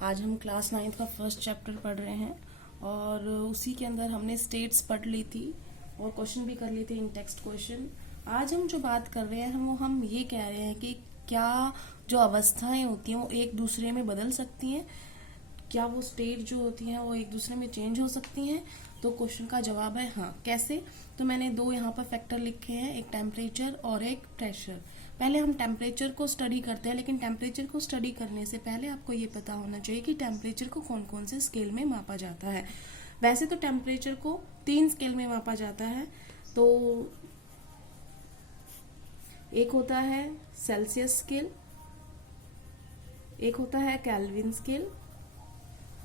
आज हम class 9th का फर्स्ट चैप्टर पढ़ रहे हैं और उसी के अंदर हमने स्टेट्स पढ़ ली थी और क्वेश्चन भी कर लिए थे इन टेक्स्ट क्वेश्चन। आज हम जो बात कर रहे हैं हम ये कह रहे हैं कि क्या जो अवस्थाएं होती हैं वो एक दूसरे में बदल सकती हैं, क्या वो स्टेट जो होती हैं वो एक दूसरे में चेंज हो सकती हैं। तो क्वेश्चन का जवाब है हाँ। कैसे? तो मैंने दो यहाँ पर फैक्टर लिखे हैं, एक टेम्परेचर और एक प्रेशर। पहले हम टेम्परेचर को स्टडी करते हैं, लेकिन टेम्परेचर को स्टडी करने से पहले आपको ये पता होना चाहिए कि टेम्परेचर को कौन कौन से स्केल में मापा जाता है। वैसे तो टेम्परेचर को 3 स्केल में मापा जाता है। तो एक होता है सेल्सियस स्केल, एक होता है केल्विन स्केल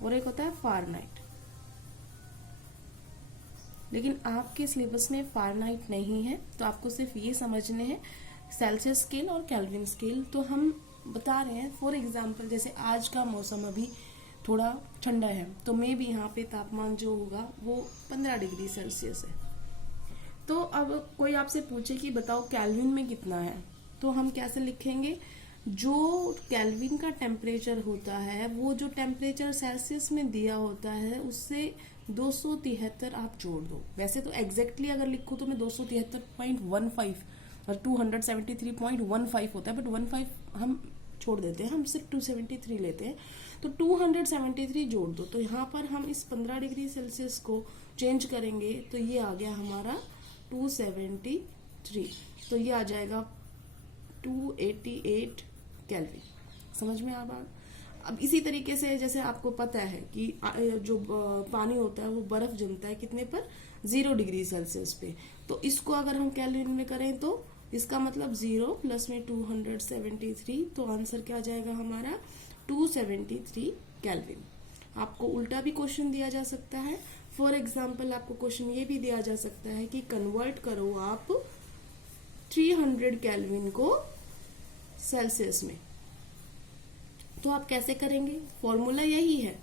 और एक होता है फारेनहाइट। लेकिन आपके सिलेबस में फारेनहाइट नहीं है, तो आपको सिर्फ ये समझने हैं सेल्सियस स्केल और केल्विन स्केल। तो हम बता रहे हैं फॉर एग्जांपल, जैसे आज का मौसम अभी थोड़ा ठंडा है, तो मे भी यहाँ पे तापमान जो होगा वो 15 डिग्री सेल्सियस है। तो अब कोई आपसे पूछे कि बताओ केल्विन में कितना है, तो हम कैसे लिखेंगे? जो केल्विन का टेम्परेचर होता है वो जो टेम्परेचर सेल्सियस में दिया होता है उससे 273 आप जोड़ दो। वैसे तो एग्जैक्टली अगर लिखो तो मैं 273.15 और 273.15 होता है, बट 15 हम छोड़ देते हैं, हम सिर्फ 273 लेते हैं। तो 273 जोड़ दो, तो यहाँ पर हम इस 15 डिग्री सेल्सियस को चेंज करेंगे तो ये आ गया हमारा 273, तो ये आ जाएगा 288 केल्विन। समझ में आ बात? अब इसी तरीके से जैसे आपको पता है कि जो पानी होता है वो बर्फ जमता है कितने पर? 0 डिग्री सेल्सियस पे। तो इसको अगर हम केल्विन में करें तो इसका मतलब 0 प्लस में 273, तो आंसर क्या आ जाएगा हमारा 273 केल्विन। आपको उल्टा भी क्वेश्चन दिया जा सकता है। फॉर एग्जाम्पल आपको क्वेश्चन ये भी दिया जा सकता है कि कन्वर्ट करो आप 300 केल्विन को सेल्सियस में। तो आप कैसे करेंगे? फॉर्मूला यही है,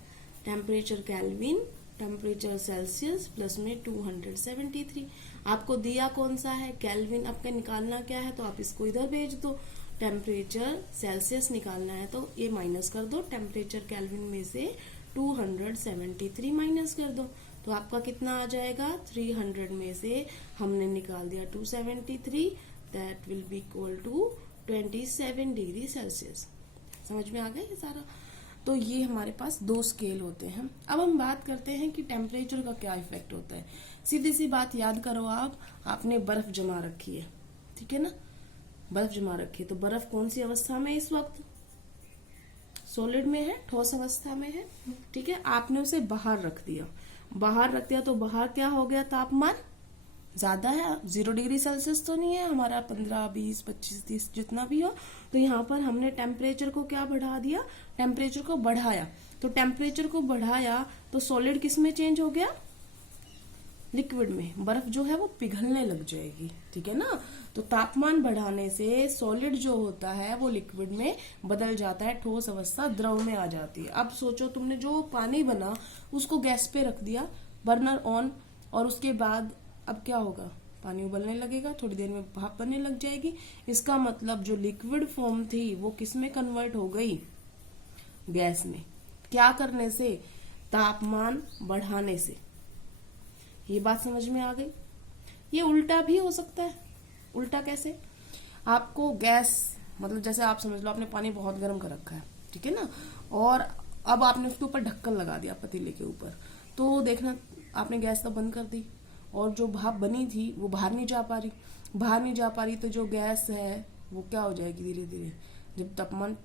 temperature kelvin temperature Celsius plus में 273। आपको दिया कौन सा है? केल्विन। आपका निकालना क्या है? तो आप इसको इधर भेज दो। टेम्परेचर सेल्सियस निकालना है तो ये माइनस कर दो, टेम्परेचर केल्विन में से 273 माइनस कर दो, तो आपका कितना आ जाएगा? 300 में से हमने निकाल दिया 273, that will be equal to 27 degree Celsius. समझ में आ गया ये सारा? तो ये हमारे पास 2 स्केल होते हैं। अब हम बात करते हैं कि टेम्परेचर का क्या इफेक्ट होता है। सीधी सी बात याद करो, आपने बर्फ जमा रखी है, ठीक है ना? बर्फ जमा रखी है, तो बर्फ कौन सी अवस्था में इस वक्त? सॉलिड में है, ठोस अवस्था में है, ठीक है। आपने उसे बाहर रख दिया, तो बाहर क्या हो गया? तापमान ज्यादा है, 0 डिग्री सेल्सियस तो नहीं है हमारा, 15, 20, 25, 30 जितना भी हो। तो यहाँ पर हमने टेम्परेचर को क्या बढ़ा दिया? टेम्परेचर को बढ़ाया। तो टेम्परेचर को बढ़ाया तो सॉलिड किस में चेंज हो गया? लिक्विड में। बर्फ जो है वो पिघलने लग जाएगी, ठीक है ना? तो तापमान बढ़ाने से सॉलिड जो होता है वो लिक्विड में बदल जाता है, ठोस अवस्था द्रव में आ जाती है। अब सोचो, तुमने जो पानी बना उसको गैस पे रख दिया, बर्नर ऑन, और उसके बाद अब क्या होगा? पानी उबलने लगेगा, थोड़ी देर में भाप बनने लग जाएगी। इसका मतलब जो लिक्विड फॉर्म थी वो किस में कन्वर्ट हो गई? गैस में। क्या करने से? तापमान बढ़ाने से। ये बात समझ में आ गई? ये उल्टा भी हो सकता है। उल्टा कैसे? आपको गैस, मतलब जैसे आप समझ लो आपने पानी बहुत गर्म कर रखा है, ठीक है ना, और अब आपने उसके ऊपर ढक्कन लगा दिया पतीले के ऊपर, तो देखना आपने गैस तो बंद कर दी और जो भाप बनी थी वो बाहर नहीं जा पा रही, तो जो गैस है वो क्या हो जाएगी? धीरे धीरे जब तापमान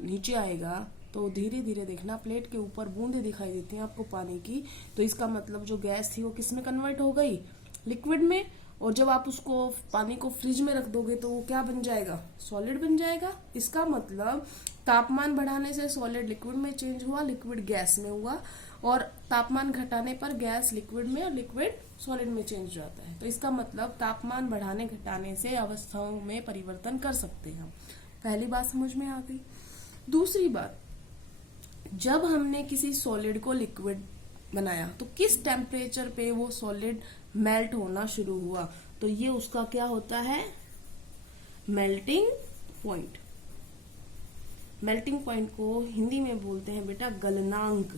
नीचे आएगा तो धीरे धीरे देखना प्लेट के ऊपर बूंदे दिखाई देती हैं आपको पानी की। तो इसका मतलब जो गैस थी वो किस में कन्वर्ट हो गई? लिक्विड में। और जब आप उसको पानी को फ्रिज में रख दोगे तो वो क्या बन जाएगा? सॉलिड बन जाएगा। इसका मतलब तापमान बढ़ाने से सॉलिड लिक्विड में चेंज हुआ, लिक्विड गैस में हुआ, और तापमान घटाने पर गैस लिक्विड में और लिक्विड सॉलिड में चेंज हो जाता है। तो इसका मतलब तापमान बढ़ाने घटाने से अवस्थाओं में परिवर्तन कर सकते हैं हम। पहली बात समझ में आ गई। दूसरी बात, जब हमने किसी सॉलिड को लिक्विड बनाया तो किस टेम्परेचर पे वो सॉलिड मेल्ट होना शुरू हुआ? तो ये उसका क्या होता है? Melting point. मेल्टिंग पॉइंट को हिंदी में बोलते हैं बेटा गलनांक।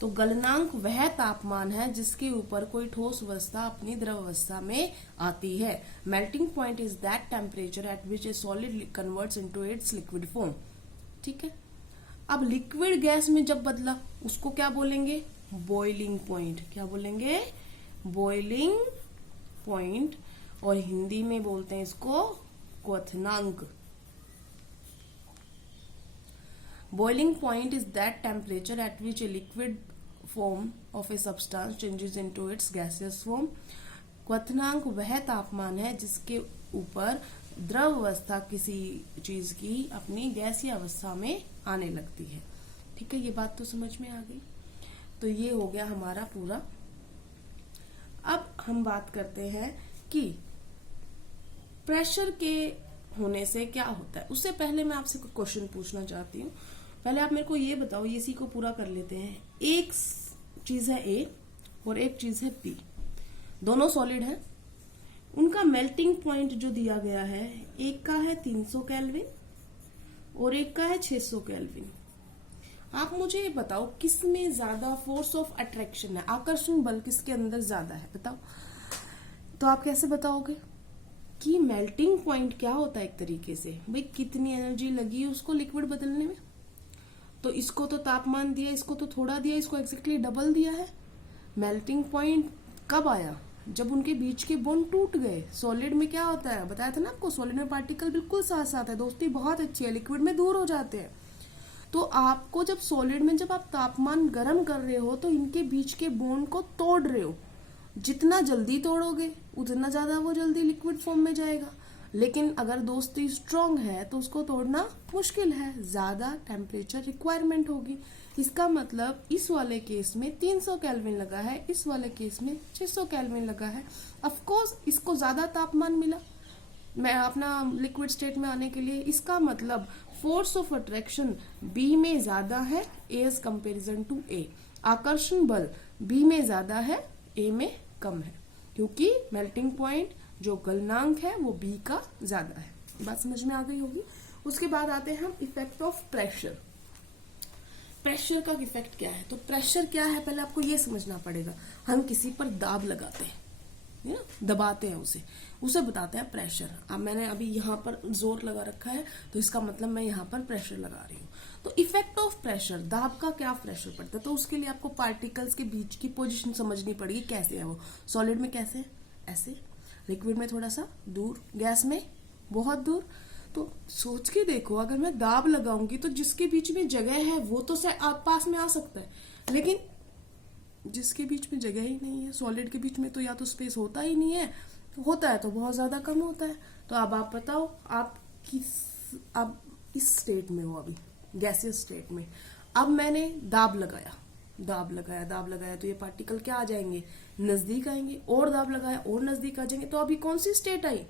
तो गलनांक वह तापमान है जिसके ऊपर कोई ठोस अवस्था अपनी द्रव अवस्था में आती है। Melting point is that temperature at which A solid converts into its liquid form. ठीक है, अब लिक्विड गैस में जब बदला उसको क्या बोलेंगे? Boiling point. क्या बोलेंगे? Boiling point. और हिंदी में बोलते हैं इसको क्वथनांक। Boiling point is that temperature at which a liquid form of a substance changes into its gaseous form. क्वथनांक वह तापमान है जिसके ऊपर द्रव अवस्था किसी चीज की अपनी गैसीय अवस्था में आने लगती है। ठीक है, ये बात तो समझ में आ गई। तो ये हो गया हमारा पूरा। अब हम बात करते हैं कि प्रेशर के होने से क्या होता है। उससे पहले मैं आपसे कोई क्वेश्चन पूछना चाहती हूँ। पहले आप मेरे को ये बताओ, ये सी को पूरा कर लेते हैं। एक चीज है ए और एक चीज है बी, दोनों सॉलिड है। उनका मेल्टिंग पॉइंट जो दिया गया है, एक का है 300 केल्विन और एक का है 600 केल्विन। आप मुझे ये बताओ किसमें ज्यादा फोर्स ऑफ अट्रैक्शन है, आकर्षण बल किसके अंदर ज्यादा है, बताओ। तो आप कैसे बताओगे कि मेल्टिंग पॉइंट क्या होता है? एक तरीके से भाई कितनी एनर्जी लगी है उसको लिक्विड बदलने में। तो इसको तो तापमान दिया, इसको तो थोड़ा दिया, इसको एक्जेक्टली डबल दिया है। मेल्टिंग पॉइंट कब आया? जब उनके बीच के बॉन्ड टूट गए। सॉलिड में क्या होता है, बताया था ना आपको, सॉलिड में पार्टिकल बिल्कुल साथ साथ है, दोस्ती बहुत अच्छी है, लिक्विड में दूर हो जाते हैं। तो आपको जब सॉलिड में जब आप तापमान गर्म कर रहे हो तो इनके बीच के बॉन्ड को तोड़ रहे हो। जितना जल्दी तोड़ोगे उतना ज्यादा वो जल्दी लिक्विड फॉर्म में जाएगा। लेकिन अगर दोस्ती स्ट्रांग है तो उसको तोड़ना मुश्किल है, ज्यादा टेम्परेचर रिक्वायरमेंट होगी। इसका मतलब इस वाले केस में 300 केल्विन लगा है, इस वाले केस में 600 केल्विन लगा है। ऑफ कोर्स इसको ज्यादा तापमान मिला मैं अपना लिक्विड स्टेट में आने के लिए। इसका मतलब फोर्स ऑफ अट्रैक्शन बी में ज्यादा है एज कंपेरिजन टू ए। आकर्षण बल बी में ज्यादा है, ए में कम है, क्योंकि मेल्टिंग पॉइंट जो गलनांक है वो बी का ज्यादा है। बात समझ में आ गई होगी। उसके बाद आते हैं हम इफेक्ट ऑफ प्रेशर। प्रेशर का इफेक्ट क्या है? तो प्रेशर क्या है पहले आपको ये समझना पड़ेगा। हम किसी पर दाब लगाते हैं, दबाते हैं उसे बताते हैं प्रेशर। अब मैंने अभी यहाँ पर जोर लगा रखा है तो इसका मतलब मैं यहाँ पर प्रेशर लगा रही हूँ। तो इफेक्ट ऑफ प्रेशर, दाब का क्या प्रेशर पड़ता है, तो उसके लिए आपको पार्टिकल्स के बीच की पोजीशन समझनी पड़ेगी। कैसे है वो? सॉलिड में कैसे? ऐसे, लिक्विड में थोड़ा सा दूर, गैस में बहुत दूर। तो सोच के देखो, अगर मैं दाब लगाऊंगी तो जिसके बीच में जगह है वो तो पास में आ सकता है, लेकिन जिसके बीच में जगह ही नहीं है, सॉलिड के बीच में तो या तो स्पेस होता ही नहीं है, होता है तो बहुत ज्यादा कम होता है। तो अब आप बताओ, आप इस स्टेट में हो अभी, गैसियस स्टेट में। अब मैंने दाब लगाया तो ये पार्टिकल क्या आ जाएंगे? नजदीक आएंगे। और दाब लगाया और नजदीक आ जाएंगे। तो अभी कौन सी स्टेट आई?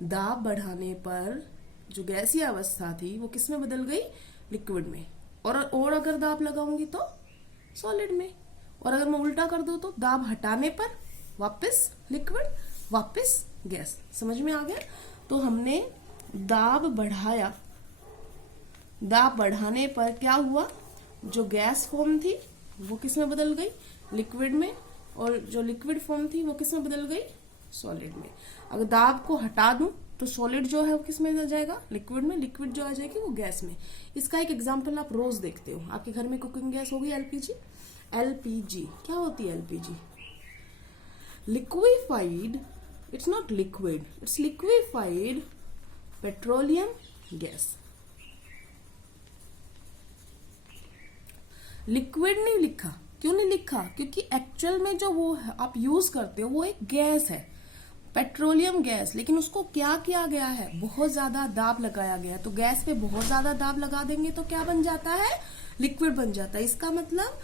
दाब बढ़ाने पर जो गैसीय अवस्था थी वो किस में बदल गई? लिक्विड में। और अगर दाब लगाऊंगी तो सॉलिड में। और अगर मैं उल्टा कर दूं तो दाब हटाने पर वापस लिक्विड, वापस गैस। समझ में आ गया? तो हमने दाब बढ़ाया, दाब बढ़ाने पर क्या हुआ? जो गैस फॉर्म थी वो किस में बदल गई? लिक्विड में। और जो लिक्विड फॉर्म थी वो किस में बदल गई? सॉलिड में। अगर दाब को हटा दूं तो सॉलिड जो है वो किस में आ जाएगा? लिक्विड में। लिक्विड जो आ जाएगी वो गैस में। इसका एक एग्जांपल आप रोज देखते हो, आपके घर में कुकिंग गैस होगी, एलपीजी। क्या होती है LPG? Liquefied, it's not liquid, it's liquefied petroleum gas. Liquid नहीं लिखा, क्यों नहीं लिखा? क्योंकि एक्चुअल में जो वो आप यूज करते हो वो एक गैस है, पेट्रोलियम गैस। लेकिन उसको क्या किया गया है? बहुत ज्यादा दाब लगाया गया। तो गैस पे बहुत ज्यादा दाब लगा देंगे तो क्या बन जाता है? लिक्विड बन जाता है। इसका मतलब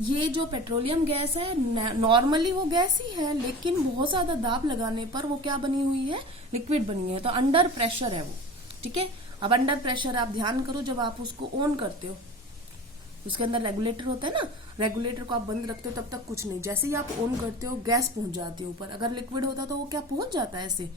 ये जो पेट्रोलियम गैस है, नॉर्मली वो गैस ही है, लेकिन बहुत ज्यादा दाब लगाने पर वो क्या बनी हुई है? लिक्विड बनी है। तो अंडर प्रेशर है वो। ठीक है, अब अंडर प्रेशर आप ध्यान करो, जब आप उसको ऑन करते हो उसके अंदर रेगुलेटर होता है ना, रेगुलेटर को आप बंद रखते हो तब तक कुछ नहीं, जैसे ही आप ऑन करते हो गैस पहुंच जाती है ऊपर। अगर लिक्विड होता तो वो क्या पहुंच जाता है? ऐसे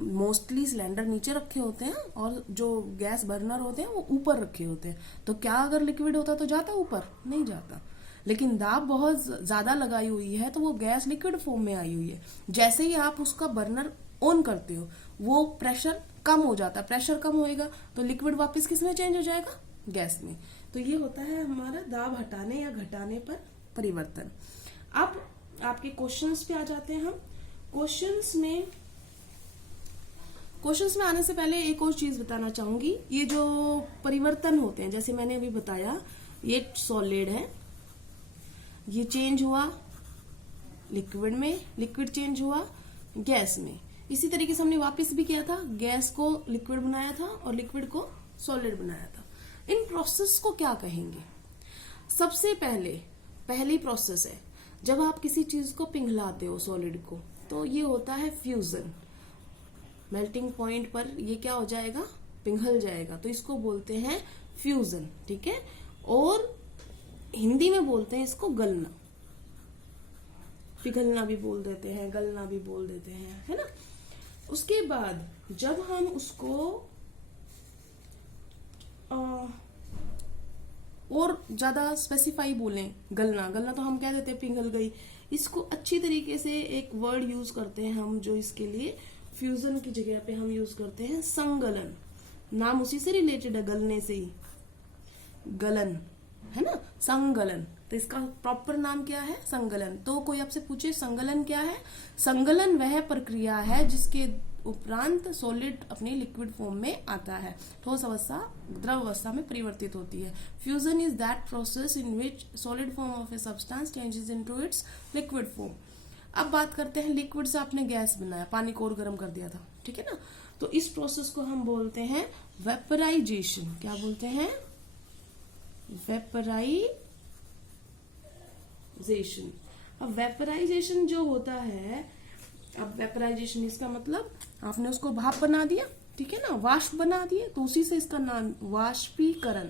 मोस्टली सिलेंडर नीचे रखे होते हैं और जो गैस बर्नर होते हैं वो ऊपर रखे होते हैं। तो क्या अगर लिक्विड होता तो जाता ऊपर? नहीं जाता। लेकिन दाब बहुत ज्यादा लगाई हुई है तो वो गैस लिक्विड फॉर्म में आई हुई है। जैसे ही आप उसका बर्नर ऑन करते हो वो प्रेशर कम हो जाता है, प्रेशर कम होएगा तो लिक्विड वापस किस में चेंज हो जाएगा? गैस में। तो ये होता है हमारा दाब हटाने या घटाने पर परिवर्तन। अब आपके क्वेश्चंस पे आ जाते हैं हम। क्वेश्चंस में आने से पहले एक और चीज बताना चाहूंगी। ये जो परिवर्तन होते हैं, जैसे मैंने अभी बताया, ये सॉलिड है, ये चेंज हुआ लिक्विड में, लिक्विड चेंज हुआ गैस में। इसी तरीके से हमने वापस भी किया था, गैस को लिक्विड बनाया था और लिक्विड को सॉलिड बनाया था। इन प्रोसेस को क्या कहेंगे? सबसे पहली प्रोसेस है जब आप किसी चीज को पिघलाते हो, सॉलिड को, तो ये होता है फ्यूजन। मेल्टिंग पॉइंट पर ये क्या हो जाएगा? पिघल जाएगा, तो इसको बोलते हैं फ्यूजन। ठीक है। और हिंदी में बोलते हैं इसको गलना। पिघलना भी बोल देते हैं, गलना भी बोल देते हैं, है ना। उसके बाद जब हम उसको और ज्यादा स्पेसिफाई बोलें, गलना तो हम कह देते हैं पिघल गई। इसको अच्छी तरीके से एक वर्ड यूज करते हैं हम, जो इसके लिए फ्यूजन की जगह पे हम यूज करते हैं संगलन। नाम उसी से रिलेटेड है, गलने से ही, गलन, है ना, संगलन। तो इसका प्रॉपर नाम क्या है? संगलन। तो कोई आपसे पूछे संगलन क्या है? संगलन वह प्रक्रिया है जिसके उपरांत सॉलिड अपने लिक्विड फॉर्म में आता है, ठोस अवस्था द्रव अवस्था में परिवर्तित होती है। Fusion is that process in which solid form of a substance changes into its liquid form. अब बात करते हैं लिक्विड से आपने गैस बनाया, पानी को और गर्म कर दिया था, ठीक है ना। तो इस प्रोसेस को हम बोलते हैं वेपराइजेशन। क्या बोलते हैं? वेपराइजेशन। अब वेपराइजेशन जो होता है, अब वेपराइजेशन इसका मतलब आपने उसको भाप बना दिया, ठीक है ना, वाष्प बना दिए, तो उसी से इसका नाम वाष्पीकरण।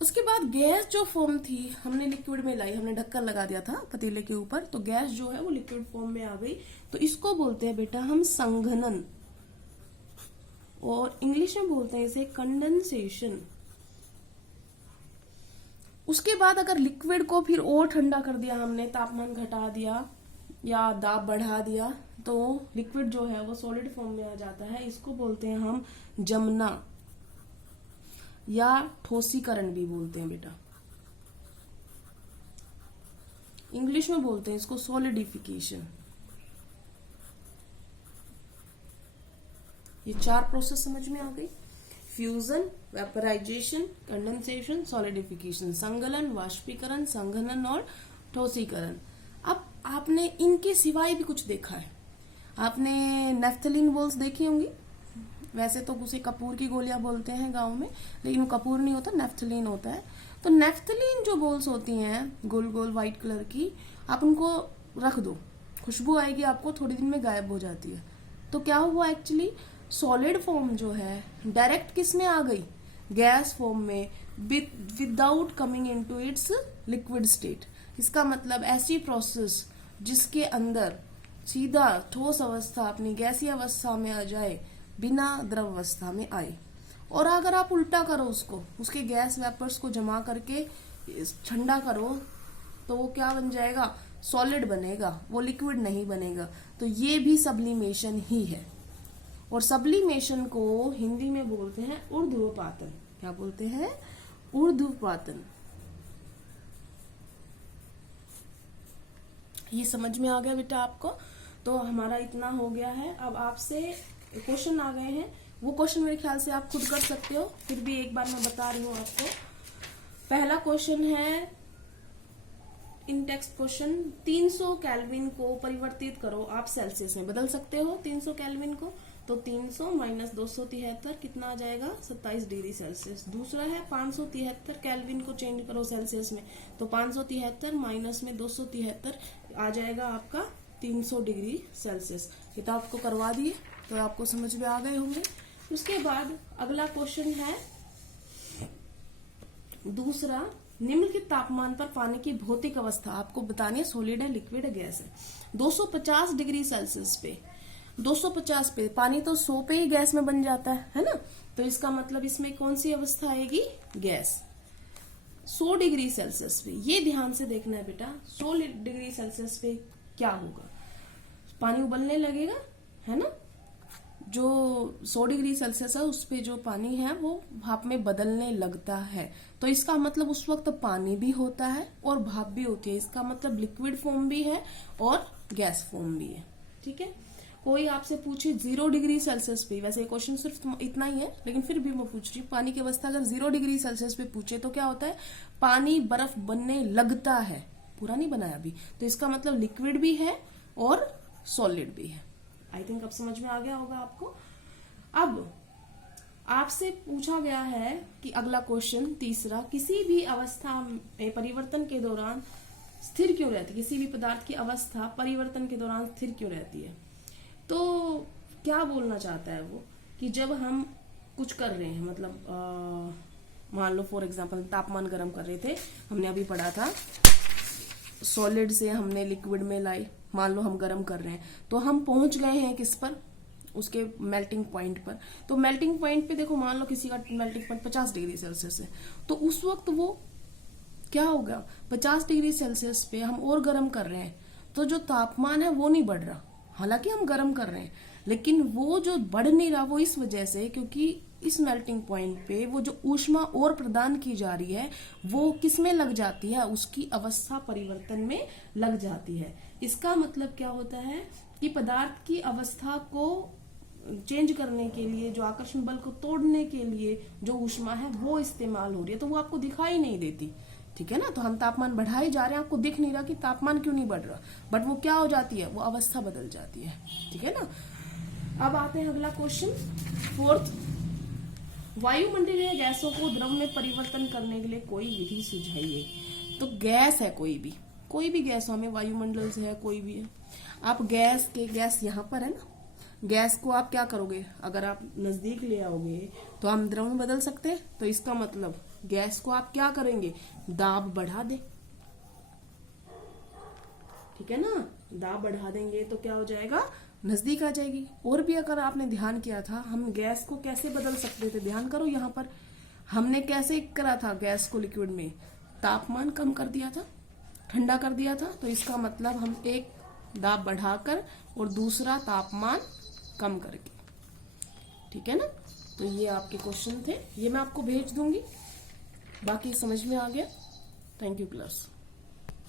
उसके बाद गैस जो फॉर्म थी हमने लिक्विड में लाई, हमने ढक्कन लगा दिया था पतीले के ऊपर, तो गैस जो है वो लिक्विड फॉर्म में आ गई। तो इसको बोलते हैं बेटा हम संघनन, और इंग्लिश में बोलते हैं इसे कंडेंसेशन। उसके बाद अगर लिक्विड को फिर और ठंडा कर दिया हमने, तापमान घटा दिया या दाब बढ़ा दिया, तो लिक्विड जो है वो सॉलिड फॉर्म में आ जाता है। इसको बोलते हैं हम जमना या ठोसीकरण भी बोलते हैं बेटा। इंग्लिश में बोलते हैं इसको सॉलिडिफिकेशन। ये 4 प्रोसेस समझ में आ गई। फ्यूजन, वेपराइजेशन, कंडेंसेशन, सॉलिडिफिकेशन, संगलन, वाष्पीकरण, संघनन और ठोसीकरण। अब आपने इनके सिवाय भी कुछ देखा है। आपने नेफ्थलीन बॉल्स देखी होंगी, वैसे तो उसे कपूर की गोलियां बोलते हैं गांव में, लेकिन वो कपूर नहीं होता, नेफ्थलीन होता है। तो नेफ्थलीन जो बॉल्स होती हैं गोल गोल व्हाइट कलर की, आप उनको रख दो, खुशबू आएगी आपको, थोड़ी दिन में गायब हो जाती है। तो क्या हुआ एक्चुअली, सॉलिड फॉर्म जो है डायरेक्ट किस में आ गई? गैस फॉर्म में, without coming into its liquid state. इसका मतलब ऐसी प्रोसेस जिसके अंदर सीधा ठोस अवस्था अपनी गैसीय अवस्था में आ जाए, बिना द्रव अवस्था में आए। और अगर आप उल्टा करो उसको, उसके गैस वेपर्स को जमा करके ठंडा करो, तो वो क्या बन जाएगा? सॉलिड बनेगा, वो लिक्विड नहीं बनेगा। तो ये भी सब्लिमेशन ही है। और सब्लिमेशन को हिंदी में बोलते हैं ऊर्ध्वपातन। क्या बोलते हैं? ऊर्ध्वपातन। ये समझ में आ गया बेटा आपको? तो हमारा इतना हो गया है। अब आपसे क्वेश्चन आ गए हैं, वो क्वेश्चन मेरे ख्याल से आप खुद कर सकते हो, फिर भी एक बार मैं बता रही हूँ आपको। पहला क्वेश्चन है इन टेक्स्ट क्वेश्चन, 300 केल्विन को परिवर्तित करो आप सेल्सियस में। बदल सकते हो 300 केल्विन को, तो 300 माइनस 273 कितना आ जाएगा? 27 डिग्री सेल्सियस। दूसरा है 573 केल्विन को चेंज करो सेल्सियस में, तो 573 माइनस में 273 आ जाएगा आपका 300 डिग्री सेल्सियस। ये तो आपको करवा दिए, तो आपको समझ में आ गए होंगे। उसके बाद अगला क्वेश्चन है दूसरा, निम्नलिखित तापमान पर पानी की भौतिक अवस्था आपको बतानी है, सॉलिड है, लिक्विड है, गैस है। 250 डिग्री सेल्सियस पे, 250 पे पानी तो 100 पे ही गैस में बन जाता है ना। तो इसका मतलब इसमें कौन सी अवस्था आएगी, गैस। 100 डिग्री सेल्सियस पे, ये ध्यान से देखना है बेटा, 100 डिग्री सेल्सियस पे क्या होगा, पानी उबलने लगेगा, है ना। जो 100 डिग्री सेल्सियस है उस पे जो पानी है वो भाप में बदलने लगता है। तो इसका मतलब उस वक्त पानी भी होता है और भाप भी होती है। इसका मतलब लिक्विड फॉर्म भी है और गैस फॉर्म भी है। ठीक है, कोई आपसे पूछे 0 डिग्री सेल्सियस पे, वैसे क्वेश्चन सिर्फ इतना ही है लेकिन फिर भी मैं पूछ रही हूँ, पानी की अवस्था अगर 0 डिग्री सेल्सियस पे पूछे तो क्या होता है, पानी बर्फ बनने लगता है, पूरा नहीं बनाया अभी। तो इसका मतलब लिक्विड भी है और सॉलिड भी है। आई थिंक अब समझ में आ गया होगा आपको। अब आपसे पूछा गया है कि अगला क्वेश्चन तीसरा, किसी भी अवस्था में परिवर्तन के दौरान स्थिर क्यों रहती है, किसी भी पदार्थ की अवस्था परिवर्तन के दौरान स्थिर क्यों रहती है। तो क्या बोलना चाहता है वो कि जब हम कुछ कर रहे हैं, मतलब मान लो फॉर एग्जांपल तापमान गर्म कर रहे थे, हमने अभी पढ़ा था सॉलिड से हमने लिक्विड में लाई, मान लो हम गर्म कर रहे हैं तो हम पहुंच गए हैं किस पर, उसके मेल्टिंग पॉइंट पर। तो मेल्टिंग पॉइंट पे देखो, मान लो किसी का मेल्टिंग पॉइंट 50 डिग्री सेल्सियस है, तो उस वक्त वो क्या होगा, 50 डिग्री सेल्सियस पे हम और गर्म कर रहे हैं तो जो तापमान है वो नहीं बढ़ रहा, हालांकि हम गर्म कर रहे हैं, लेकिन वो जो बढ़ नहीं रहा वो इस वजह से क्योंकि इस मेल्टिंग पॉइंट पे वो जो ऊष्मा और प्रदान की जा रही है वो किस में लग जाती है, उसकी अवस्था परिवर्तन में लग जाती है। इसका मतलब क्या होता है कि पदार्थ की अवस्था को चेंज करने के लिए, जो आकर्षण बल को तोड़ने के लिए जो ऊष्मा है वो इस्तेमाल हो रही है, तो वो आपको दिखाई नहीं देती। ठीक है ना, तो हम तापमान बढ़ाए जा रहे हैं, आपको दिख नहीं रहा कि तापमान क्यों नहीं बढ़ रहा, बट वो क्या हो जाती है, वो अवस्था बदल जाती है। ठीक है ना। अब आते हैं अगला क्वेश्चन, फोर्थ, वायुमंडलीय गैसों को द्रव में परिवर्तन करने के लिए कोई विधि सुझाइए। तो गैस है, कोई भी गैस हमें वायुमंडल से है, कोई भी है, आप गैस यहाँ पर है ना, गैस को आप क्या करोगे, अगर आप नजदीक ले आओगे तो हम द्रव में बदल सकते हैं। तो इसका मतलब गैस को आप क्या करेंगे, दाब बढ़ा दे। ठीक है ना, दाब बढ़ा देंगे तो क्या हो जाएगा, नजदीक आ जाएगी। और भी अगर आपने ध्यान किया था, हम गैस को कैसे बदल सकते थे, ध्यान करो यहाँ पर हमने कैसे करा था, गैस को लिक्विड में तापमान कम कर दिया था, ठंडा कर दिया था। तो इसका मतलब हम एक दाब बढ़ाकर और दूसरा तापमान कम करके। ठीक है ना, तो ये आपके क्वेश्चन थे, ये मैं आपको भेज दूंगी। बाकी समझ में आ गया। Thank you class.